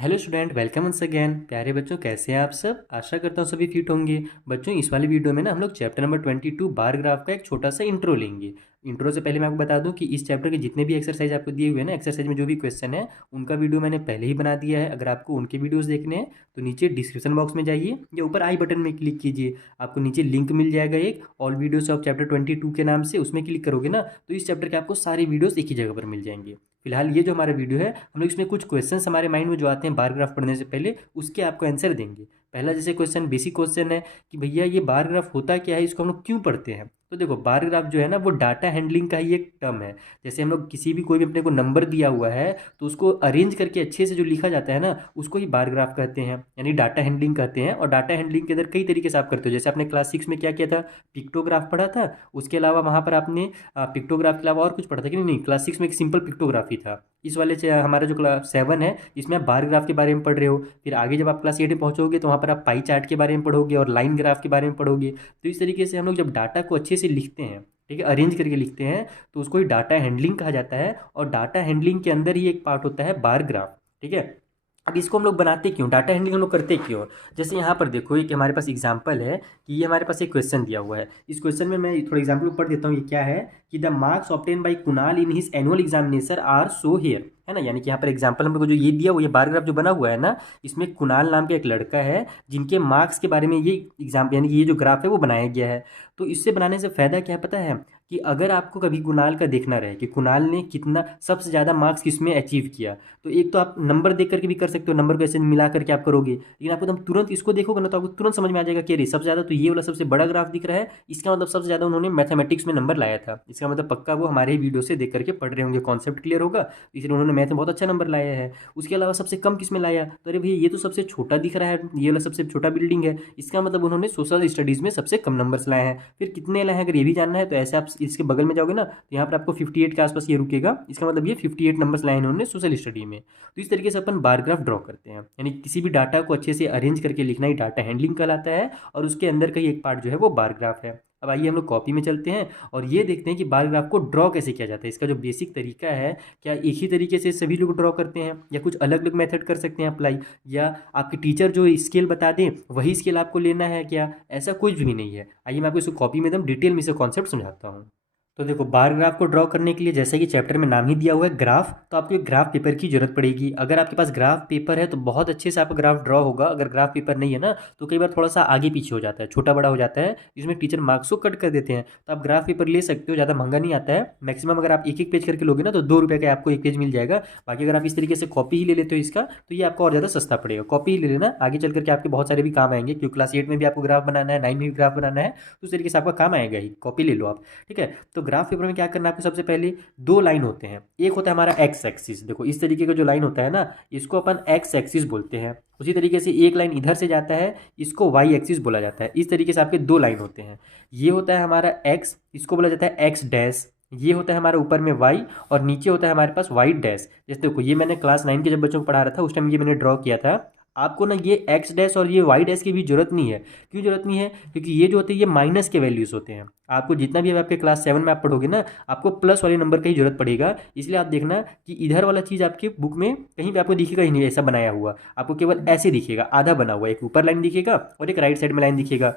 Hello student, welcome once again. प्यारे बच्चों, कैसे हैं आप सब? आशा करता हूँ सभी फिट होंगे। बच्चों, इस वाले वीडियो में ना हम लोग चैप्टर नंबर 22 बार ग्राफ का एक छोटा सा इंट्रो लेंगे। इंट्रो से पहले मैं आपको बता दूं कि इस चैप्टर के जितने भी एक्सरसाइज आपको दिए हुए हैं ना, एक्सरसाइज में जो भी क्वेश्चन है उनका वीडियो मैंने पहले ही बना दिया है। अगर आपको उनके वीडियोस देखने हैं तो नीचे डिस्क्रिप्शन बॉक्स में जाइए या ऊपर आई बटन में क्लिक कीजिए। आपको नीचे लिंक मिल जाएगा एक ऑल वीडियोस ऑफ चैप्टर 22 के नाम से। उसमें क्लिक करोगे ना तो इस चैप्टर के आपको सारी वीडियोस एक ही जगह पर मिल जाएंगे। फिलहाल ये जो हमारा वीडियो है, हम लोग इसमें कुछ क्वेश्चंस हमारे माइंड में जो आते हैं बार ग्राफ पढ़ने से पहले, उसके आपको आंसर देंगे। पहला जैसे क्वेश्चन, बेसिक क्वेश्चन है कि भैया ये बार ग्राफ होता क्या है, इसको हम लोग क्यों पढ़ते हैं। तो देखो, बार ग्राफ जो है ना वो डाटा हैंडलिंग का ही एक टर्म है। जैसे हम लोग किसी भी कोई भी अपने को नंबर दिया हुआ है तो उसको अरेंज करके अच्छे से जो लिखा जाता है ना, उसको ही बार ग्राफ कहते हैं, यानी डाटा हैंडलिंग कहते हैं। और डाटा हैंडलिंग के अंदर कई तरीके से आप करते हो। जैसे आपने क्लास 6 में क्या किया था, पिक्टोग्राफ पढ़ा था। उसके अलावा वहाँ पर आपने पिक्टोग्राफ के अलावा और कुछ पढ़ा था कि नहीं? क्लास 6 में एक सिंपल पिक्टोग्राफी था। इस वाले से हमारा जो क्लास 7 है, इसमें आप बार ग्राफ के बारे में पढ़ रहे हो। फिर आगे जब आप क्लास 8 में पहुंचोगे तो वहाँ पर आप पाई चार्ट के बारे में पढ़ोगे और लाइन ग्राफ के बारे में पढ़ोगे। तो इस तरीके से हम लोग जब डाटा को अच्छे से लिखते हैं, ठीक है, अरेंज करके लिखते हैं, तो उसको ही डाटा हैंडलिंग कहा जाता है। और डाटा हैंडलिंग के अंदर ही एक पार्ट होता है बार ग्राफ। ठीक है। अब इसको हम लोग बनाते क्यों, डाटा हैंडलिंग हम लोग करते क्यों? जैसे यहाँ पर देखो, एक हमारे पास एग्जांपल है कि ये हमारे पास एक क्वेश्चन दिया हुआ है। इस क्वेश्चन में मैं थोड़ा एग्जांपल पढ़ देता हूँ। ये क्या है कि the marks obtain by Kunal in his annual examination are so here, है ना। यानी कि यहाँ पर एग्जांपल हम लोग को जो ये दिया वो ये बार ग्राफ जो बना हुआ है ना, इसमें कुणाल नाम का एक लड़का है जिनके मार्क्स के बारे में ये एग्जाम, यानी कि ये जो ग्राफ है वो बनाया गया है। तो इससे बनाने से फ़ायदा क्या है पता है? कि अगर आपको कभी कुणाल का देखना रहे कि कुणाल ने कितना सबसे ज़्यादा मार्क्स किसमें अचीव किया, तो एक तो आप नंबर देख करके भी कर सकते हो, नंबर को ऐसे मिला करके आप करोगे। लेकिन आपको एकदम तुरंत इसको देखोगे ना तो आपको तुरंत समझ में आ जाएगा कि अरे सबसे ज़्यादा तो ये वाला सबसे बड़ा ग्राफ दिख रहा है, इसका मतलब सबसे ज़्यादा उन्होंने मैथमेटिक्स में नंबर लाया था। इसका मतलब पक्का वो हमारे ही वीडियो से देख करके पढ़ रहे होंगे, कॉन्सेप्ट क्लियर होगा, इसलिए उन्होंने मैथ में बहुत अच्छा नंबर लाया है। उसके अलावा सबसे कम किस में लाया, तो अरे भैया ये तो सबसे छोटा दिख रहा है, ये वाला सबसे छोटा बिल्डिंग है, इसका मतलब उन्होंने सोशल स्टडीज़ में सबसे कम नंबर्स लाए हैं। फिर कितने लाए हैं अगर ये भी जानना है तो ऐसे आप इसके बगल में जाओगे ना तो यहाँ पर आपको 58 के आसपास ये रुकेगा। इसका मतलब ये 58 नंबर्स लाए हैं उन्होंने सोशल स्टडी में। तो इस तरीके से अपन बार ग्राफ ड्रॉ करते हैं, यानी किसी भी डाटा को अच्छे से अरेंज करके लिखना ही डाटा हैंडलिंग कहलाता है। और उसके अंदर का ही एक पार्ट जो है वो बार ग्राफ है। अब आइए हम लोग कॉपी में चलते हैं और ये देखते हैं कि बार ग्राफ को ड्रॉ कैसे किया जाता है। इसका जो बेसिक तरीका है, क्या एक ही तरीके से सभी लोग ड्रॉ करते हैं या कुछ अलग अलग मेथड कर सकते हैं अप्लाई, या आपके टीचर जो स्केल बता दें वही स्केल आपको लेना है क्या? ऐसा कुछ भी नहीं है। आइए मैं आपको इसको कॉपी में एकदम डिटेल में इसे कॉन्सेप्ट समझाता हूँ। तो देखो, बार ग्राफ को ड्रॉ करने के लिए जैसे कि चैप्टर में नाम ही दिया हुआ है ग्राफ, तो आपको एक ग्राफ पेपर की जरूरत पड़ेगी। अगर आपके पास ग्राफ पेपर है तो बहुत अच्छे से आपका ग्राफ ड्रॉ होगा। अगर ग्राफ पेपर नहीं है ना तो कई बार थोड़ा सा आगे पीछे हो जाता है, छोटा बड़ा हो जाता है, इसमें टीचर मार्क्स को कट कर देते हैं। तो आप ग्राफ पेपर ले सकते हो, ज़्यादा महंगा नहीं आता है। मैक्सिमम अगर आप एक एक पेज करके लोगे ना तो 2 रुपये का आपको एक पेज मिल जाएगा। बाकी अगर आप इस तरीके से कॉपी ही ले लेते हो इसका तो ये आपको और ज़्यादा सस्ता पड़ेगा। कॉपी ही ले लेना, आगे चल करके आपके बहुत सारे भी काम आएंगे, क्योंकि क्लास 8 में भी आपको ग्राफ बनाना है, 9 में भी ग्राफ बनाना है, तो उस तरीके से आपका काम आएगा ही। कॉपी ले लो आप, ठीक है। तो ग्राफ पेपर में क्या करना है आपको, सबसे पहले 2 लाइन होते हैं। एक होता है हमारा एक्स एक्सिस, देखो इस तरीके का जो लाइन होता है ना इसको अपन एक्स एक्सिस बोलते हैं। उसी तरीके से एक लाइन इधर से जाता है, इसको वाई एक्सिस बोला जाता है। इस तरीके से आपके 2 लाइन होते हैं। ये होता है हमारा एक्स, इसको बोला जाता है एक्स डैश। ये होता है हमारे ऊपर में वाई और नीचे होता है हमारे पास वाई डैश। जैसे देखो, ये मैंने क्लास 9 के जब बच्चों को पढ़ा रहा था उस टाइम ये मैंने ड्रॉ किया था। आपको ना ये एक्स डैश और ये वाई डैश की भी जरूरत नहीं है। क्यों जरूरत नहीं है? क्योंकि ये जो होते हैं ये माइनस के वैल्यूज़ होते हैं। आपको जितना भी आपके क्लास 7 में आप पढ़ोगे ना, आपको प्लस वाले नंबर का ही जरूरत पड़ेगा। इसलिए आप देखना कि इधर वाला चीज़ आपके बुक में कहीं पे आपको दिखेगा ही नहीं ऐसा बनाया हुआ। आपको केवल ऐसे दिखेगा, आधा बना हुआ, एक ऊपर लाइन दिखेगा और एक राइट साइड में लाइन दिखेगा।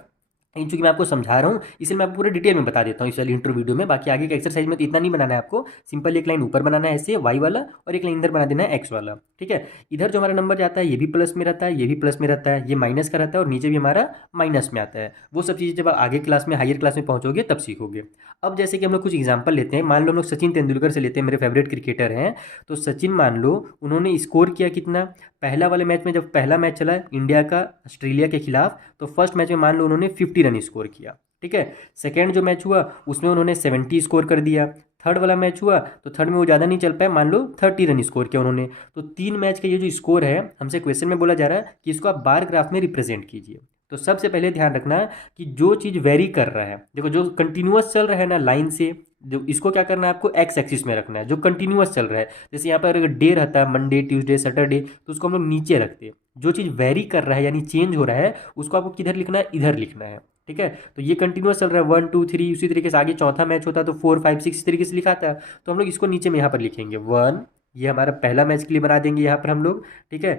लेकिन चूंकि मैं आपको समझा रहा हूँ इसलिए मैं आपको पूरे डिटेल में बता देता हूँ इस वाली इंट्रो वीडियो में। बाकी आगे का एक्सरसाइज में तो इतना नहीं बनाना है आपको, सिंपल एक लाइन ऊपर बनाना है ऐसे वाई वाला और एक लाइन इधर बना देना है एक्स वाला, ठीक है। इधर जो हमारा नंबर जाता है ये भी प्लस में रहता है, ये भी प्लस में रहता है, ये माइनस का रहता है और नीचे भी हमारा माइनस में आता है। वो सब चीज़ें जब आप आगे क्लास में, हायर क्लास में पहुँचोगे तब सीखोगे। अब जैसे कि हम लोग कुछ एग्जाम्पल लेते हैं, मान लो हम लोग सचिन तेंदुलकर से लेते हैं, मेरे फेवरेट क्रिकेटर हैं। तो सचिन मान लो उन्होंने स्कोर किया कितना, पहला वाले मैच में, जब पहला मैच चला इंडिया का ऑस्ट्रेलिया के खिलाफ, तो फर्स्ट मैच में मान लो उन्होंने 50 रन स्कोर किया, ठीक है। सेकेंड जो मैच हुआ उसमें उन्होंने 70 स्कोर कर दिया। थर्ड वाला मैच हुआ तो थर्ड में वो ज़्यादा नहीं चल पाए, मान लो 30 रन स्कोर किया उन्होंने। तो 3 मैच का ये जो स्कोर है, हमसे क्वेश्चन में बोला जा रहा है कि इसको आप बार ग्राफ में रिप्रेजेंट कीजिए। तो सबसे पहले ध्यान रखना कि जो चीज़ वेरी कर रहा है, देखो जो कंटिन्यूअस चल रहा है ना लाइन से, जो इसको क्या करना है आपको एक्स एक्सिस में रखना है, जो कंटिन्यूअस चल रहा है। जैसे यहाँ पर अगर डे रहता है मंडे ट्यूसडे सैटरडे, तो उसको हम लोग नीचे रखते हैं। जो चीज़ वेरी कर रहा है यानी चेंज हो रहा है उसको आपको किधर लिखना है, इधर लिखना है, ठीक है। तो ये कंटिन्यूअस चल रहा है 1 2 3, उसी तरीके से आगे चौथा मैच होता है तो 4 5 6 इस तरीके से लिखा था। तो हम लोग इसको नीचे में यहाँ पर लिखेंगे 1, ये हमारा पहला मैच के लिए बना देंगे यहाँ पर हम लोग, ठीक है।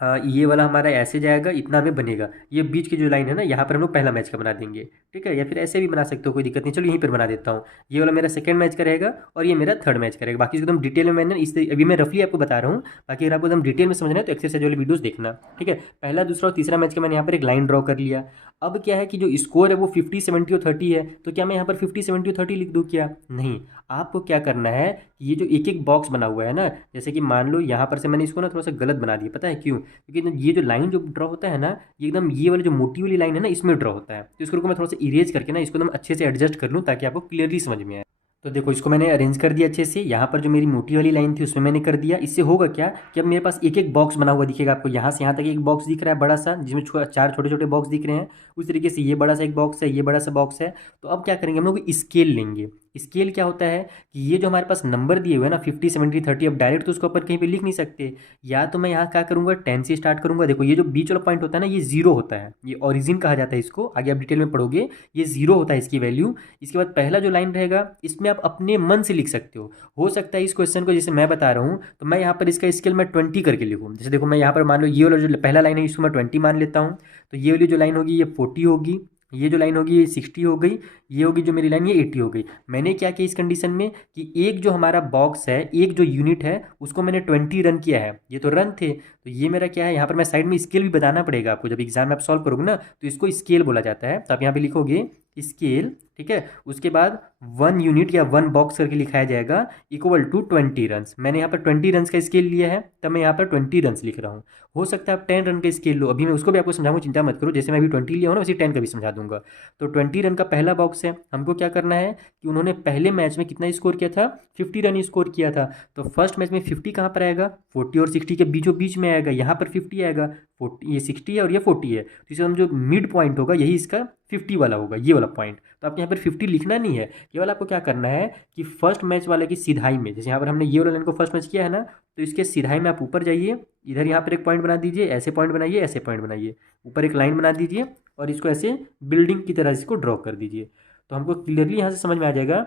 ये वाला हमारा ऐसे जाएगा, इतना हमें बनेगा। ये बीच की जो लाइन है ना, यहाँ पर हम लोग पहला मैच का बना देंगे, ठीक है, या फिर ऐसे भी बना सकते हो, कोई दिक्कत नहीं। चलो यहीं पर बना देता हूँ। ये वाला मेरा सेकंड मैच का रहेगा और ये मेरा थर्ड मैच का रहेगा। बाकी एकदम डिटेल में मैंने इस अभी मैं रफली आपको बता रहा हूँ। बाकी अगर आपको एकदम डिटेल में समझना है तो एक्सरसाइज वाली वीडियोस देखना, ठीक है। पहला, दूसरा और तीसरा मैच का मैंने यहाँ पर एक लाइन ड्रॉ कर लिया। अब क्या है कि जो स्कोर है वो 50, 70 और 30 है, तो क्या मैं यहाँ पर 50, 70 और 30 लिख दूँ क्या? नहीं। आपको क्या करना है कि ये जो एक एक बॉक्स बना हुआ है ना, जैसे कि मान लो यहाँ पर से मैंने इसको ना थोड़ा सा गलत बना दिया, पता है क्यों? क्योंकि ये जो लाइन जो ड्रॉ होता है ना, ये एकदम ये वाली जो मोटी वाली लाइन है ना, इसमें ड्रॉ होता है। तो इसको रुको मैं थोड़ा सा इरेज करके ना इसको एकदम अच्छे से एडजस्ट कर लूँ ताकि आपको क्लियरली समझ में आए। तो देखो, इसको मैंने अरेंज कर दिया अच्छे से। यहाँ पर जो मेरी मोटी वाली लाइन थी उसमें मैंने कर दिया। इससे होगा क्या कि अब मेरे पास एक एक बॉक्स बना हुआ दिखेगा आपको। यहाँ से यहाँ तक एक बॉक्स दिख रहा है बड़ा सा, जिसमें चार छोटे छोटे बॉक्स दिख रहे हैं। उस तरीके से ये बड़ा सा एक बॉक्स है, ये बड़ा सा बॉक्स है। तो अब क्या करेंगे हम लोग, स्केल लेंगे। स्केल क्या होता है कि ये जो हमारे पास नंबर दिए हुए हैं ना, 50, 70, 30, अब डायरेक्ट तो उसको अपन कहीं पे लिख नहीं सकते। या तो मैं यहाँ क्या करूँगा, 10 से स्टार्ट करूँगा। देखो, ये जो बीच वाला पॉइंट होता है ना, ये जीरो होता है, ये ओरिजिन कहा जाता है इसको। आगे आप डिटेल में पढ़ोगे, ये जीरो होता है इसकी वैल्यू। इसके बाद पहला जो लाइन रहेगा, इसमें आप अपने मन से लिख सकते हो सकता है इस क्वेश्चन को जैसे मैं बता रहा हूँ तो मैं यहाँ पर इसका स्केल मैं 20 करके लिखूँ। जैसे देखो, मैं यहाँ पर मान लो ये वाला जो पहला लाइन है इसको मैं 20 मान लेता हूँ। तो ये वाली जो लाइन होगी ये 40 होगी, ये जो लाइन होगी ये 60 हो गई, ये होगी जो मेरी लाइन ये 80 हो गई। मैंने क्या किया इस कंडीशन में कि एक जो हमारा बॉक्स है, एक जो यूनिट है, उसको मैंने 20 रन किया है। ये तो रन थे, तो ये मेरा क्या है, यहाँ पर मैं साइड में स्केल भी बताना पड़ेगा आपको। जब एग्जाम में आप सॉल्व करोगे ना तो इसको स्केल बोला जाता है। तो आप यहाँ पे लिखोगे स्केल, ठीक है। उसके बाद 1 यूनिट या 1 बॉक्स करके लिखाया जाएगा, इक्वल टू 20 रन। मैंने यहाँ पर 20 रन का स्केल लिया है, तब मैं यहाँ पर 20 रन लिख रहा हूँ। हो सकता है आप 10 रन का स्केल लो, अभी मैं उसको भी आपको समझाऊंगा, चिंता मत करो। जैसे मैं अभी 20 लिया हूँ ना, वैसे 10 का भी समझा दूंगा। तो 20 रन का पहला बॉक्स है। हमको क्या करना है कि उन्होंने पहले मैच में कितना स्कोर किया था, 50 रन स्कोर किया था। तो फर्स्ट मैच में 50 कहाँ पर आएगा, 40 और 60 के बीचों बीच में आएगा। यहाँ पर 50 आएगा, 40, ये 60 है और ये 40 है। तो इसे हम जो मिड पॉइंट होगा यही इसका 50 वाला होगा, ये वाला पॉइंट। तो आपको यहाँ पर 50 लिखना नहीं है, केवल आपको क्या करना है कि फर्स्ट मैच वाले की सिधाई में, जैसे यहाँ पर हमने ये वाला लाइन को फर्स्ट मैच किया है ना, तो इसके सिधाई में आप ऊपर जाइए, इधर यहाँ पर एक पॉइंट बना दीजिए, ऐसे पॉइंट बनाइए, ऐसे पॉइंट बनाइए, ऊपर एक लाइन बना दीजिए और इसको ऐसे बिल्डिंग की तरह इसको ड्रॉ कर दीजिए। तो हमको क्लियरली यहाँ से समझ में आ जाएगा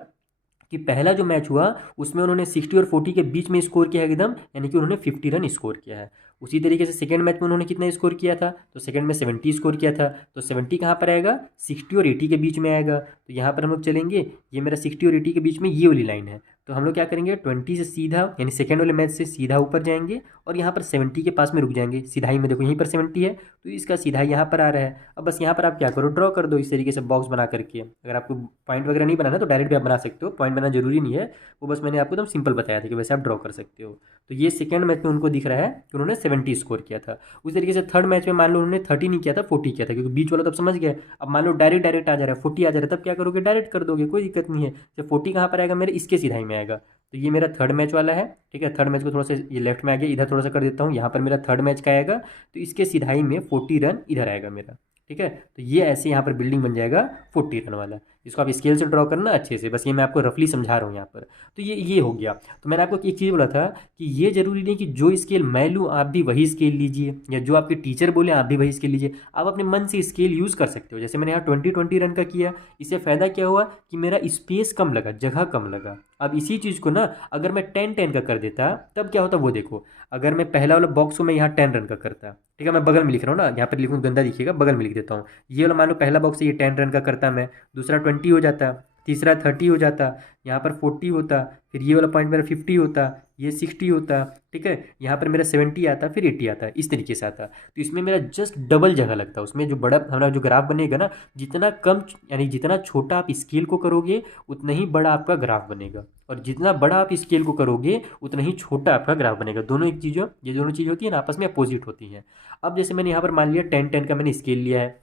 कि पहला जो मैच हुआ उसमें उन्होंने 60 और 40 के बीच में स्कोर किया है एकदम, यानी कि उन्होंने 50 रन स्कोर किया है। उसी तरीके से सेकंड मैच में उन्होंने कितना स्कोर किया था, तो सेकंड में 70 स्कोर किया था। तो 70 कहाँ पर आएगा, 60 और 80 के बीच में आएगा। तो यहाँ पर हम लोग चलेंगे, ये मेरा 60 और 80 के बीच में ये वाली लाइन है। तो हम लोग क्या करेंगे, 20 से सीधा, यानी सेकंड वाले मैच से सीधा ऊपर जाएंगे और यहाँ पर 70 के पास में रुक जाएंगे। सीधाई में देखो, यहीं पर 70 है, तो इसका सीधाई यहाँ पर आ रहा है। अब बस यहाँ पर आप क्या करो, ड्रॉ कर दो इस तरीके से बॉक्स बना करके। अगर आपको पॉइंट वगैरह नहीं बनाना तो डायरेक्ट भी आप बना सकते हो, पॉइंट बनाना जरूरी नहीं है। वो बस मैंने आपको एकदम सिंपल बताया था कि वैसे आप ड्रॉ कर सकते हो। तो ये सेकंड मैच में उनको दिख रहा है कि उन्होंने 70 स्कोर किया था। उस तरीके से थर्ड मैच में मान लो उन्होंने 30 नहीं किया था, 40 किया था, क्योंकि बीच वाला तो आप समझ गए। अब मान लो डायरेक्ट डायरेक्ट आ जा रहा है, 40 आ जा रहा है, तब क्या करोगे, डायरेक्ट कर दोगे, कोई दिक्कत नहीं है। जब 40 कहाँ पर आएगा, मेरे इसके सिधाई में आएगा। तो ये मेरा थर्ड मैच वाला है, ठीक है। थर्ड मैच को थोड़ा सा ये लेफ्ट में आ गया, इधर थोड़ा सा कर देता हूँ, यहाँ पर मेरा थर्ड मैच का आएगा, तो इसके सिधाई में 40 रन इधर आएगा मेरा, ठीक है। तो ये ऐसे यहाँ पर बिल्डिंग बन जाएगा 40 रन वाला। इसको आप स्केल से ड्रॉ करना अच्छे से, बस ये मैं आपको रफली समझा रहा हूँ यहाँ पर। तो ये हो गया। तो मैंने आपको एक चीज़ बोला था कि ये जरूरी नहीं कि जो स्केल मैं लूँ आप भी वही स्केल लीजिए, या जो आपके टीचर बोले आप भी वही स्केल लीजिए। आप अपने मन से स्केल यूज़ कर सकते हो। जैसे मैंने यहाँ 20-20 रन का किया, इससे फ़ायदा क्या हुआ कि मेरा स्पेस कम लगा, जगह कम लगा। अब इसी चीज़ को ना अगर मैं 10-10 का कर देता तब क्या होता वो देखो। अगर मैं पहला वाला बॉक्स को मैं यहाँ 10 रन का करता, ठीक है, मैं बगल में लिख रहा हूँ ना, यहाँ पर लिखूँ गंदा दिखेगा, बगल में लिख देता हूँ। ये वाला मान लो पहला बॉक्स है, ये 10 रन का करता मैं, दूसरा 20 हो जाता, तीसरा 30 हो जाता, यहाँ पर 40 होता, फिर ये वाला पॉइंट मेरा 50 होता, ये 60 होता, ठीक है, यहाँ पर मेरा 70 आता, फिर 80 आता, इस तरीके से आता। तो इसमें मेरा जस्ट डबल जगह लगता है। उसमें जो बड़ा हमारा जो ग्राफ बनेगा ना, जितना कम यानी जितना छोटा आप स्केल को करोगे उतना ही बड़ा आपका ग्राफ बनेगा, और जितना बड़ा आप स्केल को करोगे उतना ही छोटा आपका ग्राफ बनेगा। दोनों एक चीज़, ये दोनों चीज़ होती है ना, आपस में अपोजिट होती हैं। अब जैसे मैंने यहाँ पर मान लिया 10-10 का मैंने स्केल लिया है,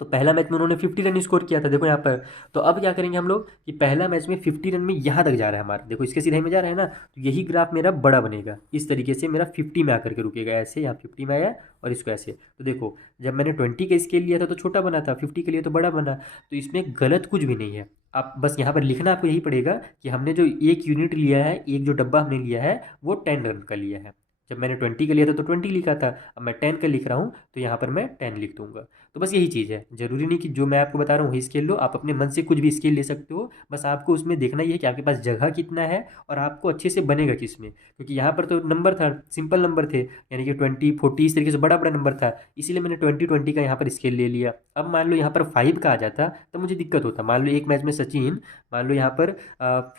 तो पहला मैच में उन्होंने 50 रन स्कोर किया था, देखो यहाँ पर। तो अब क्या करेंगे हम लोग कि पहला मैच में 50 रन में यहाँ तक जा रहा है हमारा, देखो इसके सीधे में जा रहा है ना, तो यही ग्राफ मेरा बड़ा बनेगा। इस तरीके से मेरा 50 में आकर के रुकेगा, ऐसे यहाँ 50 में आया और इसको ऐसे। तो देखो, जब मैंने 20 का स्केल लिया था तो छोटा बना था, 50 के लिए तो बड़ा बना। तो इसमें गलत कुछ भी नहीं है। आप बस यहाँ पर लिखना आपको यही पड़ेगा कि हमने जो एक यूनिट लिया है, एक जो डब्बा हमने लिया है वो 10 रन का लिया है। जब मैंने 20 का लिया था तो 20 लिखा था, अब मैं 10 का लिख रहा हूँ तो यहाँ पर मैं 10 लिख दूंगा। तो बस यही चीज़ है, जरूरी नहीं कि जो मैं आपको बता रहा हूँ वही स्केल लो, आप अपने मन से कुछ भी स्केल ले सकते हो। बस आपको उसमें देखना ही है कि आपके पास जगह कितना है और आपको अच्छे से बनेगा किसमें, क्योंकि यहाँ पर तो नंबर था, सिंपल नंबर थे, यानी कि 20 40 इस तरीके से बड़ा बड़ा नंबर था, इसीलिए मैंने 20 20 का यहाँ पर स्केल ले लिया। अब मान लो यहाँ पर 5 का आ जाता तो मुझे दिक्कत होता। मान लो एक मैच में सचिन मान लो यहाँ पर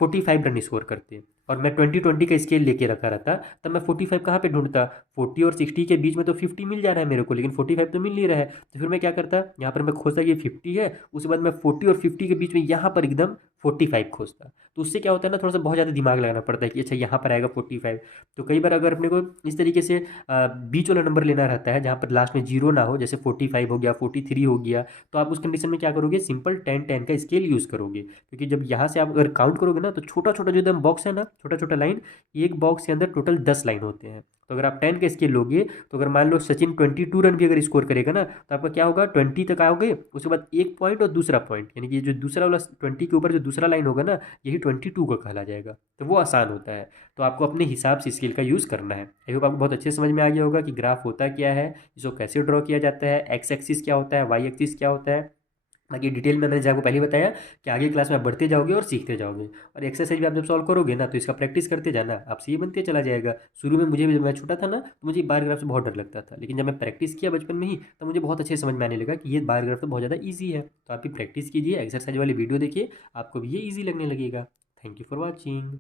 45 रन स्कोर करते और मैं 20 20 का स्केल लेके रखा रहता, तब मैं 45 कहाँ पे ढूंढता? 40 और 60 के बीच में तो 50 मिल जा रहा है मेरे को, लेकिन 45 तो मिल नहीं रहा है। तो फिर मैं क्या करता, यहाँ पर मैं खोजता कि 50 है, उसके बाद मैं 40 और 50 के बीच में यहाँ पर एकदम 45 खोजता। तो उससे क्या होता है ना, थोड़ा सा बहुत ज़्यादा दिमाग लगाना पड़ता है कि अच्छा यहाँ पर आएगा 45। तो कई बार अगर अपने को इस तरीके से बीच वाला नंबर लेना रहता है जहाँ पर लास्ट में जीरो ना हो, जैसे 45 हो गया, 43 हो गया, तो आप उस कंडीशन में क्या करोगे, सिंपल 10 10 का स्केल यूज़ करोगे। क्योंकि जब यहाँ से आप अगर काउंट करोगे ना, तो छोटा छोटा जो एकदम बॉक्स है ना, छोटा छोटा लाइन, एक बॉक्स के अंदर टोटल 10 लाइन होते हैं। तो अगर आप 10 का स्केल लोगे, तो अगर मान लो सचिन 22 रन भी अगर स्कोर करेगा ना, तो आपका क्या होगा, 20 तक आओगे, उसके बाद एक पॉइंट और दूसरा पॉइंट, यानी कि जो दूसरा वाला 20 के ऊपर जो दूसरा लाइन होगा ना, यही 22 का कहला जाएगा। तो वो आसान होता है। तो आपको अपने हिसाब से स्केल का यूज़ करना है। आई होप आपको बहुत अच्छे से समझ में आ गया होगा कि ग्राफ होता क्या है, इसको कैसे ड्रॉ किया जाता है, एक्स एक्सिस क्या होता है, वाई एक्सिस क्या होता है। बाकी डिटेल में मैंने आपको पहले ही बताया कि आगे क्लास में आप बढ़ते जाओगे और सीखते जाओगे। और एक्सरसाइज भी आप जब सॉल्व करोगे ना, तो इसका प्रैक्टिस करते जाना, आपसे ये बनते चला जाएगा। शुरू में मुझे भी, जब मैं छोटा था ना, तो मुझे बार ग्राफ से बहुत डर लगता था, लेकिन जब मैं प्रैक्टिस किया बचपन में ही, तो मुझे बहुत अच्छे से समझ में आने लगा कि ये बार ग्राफ तो बहुत ज़्यादा ईजी है। तो आप भी प्रैक्टिस कीजिए, एक्सरसाइज वाली वीडियो देखिए, आपको भी ये ईजी लगने लगेगा। Thank you for watching.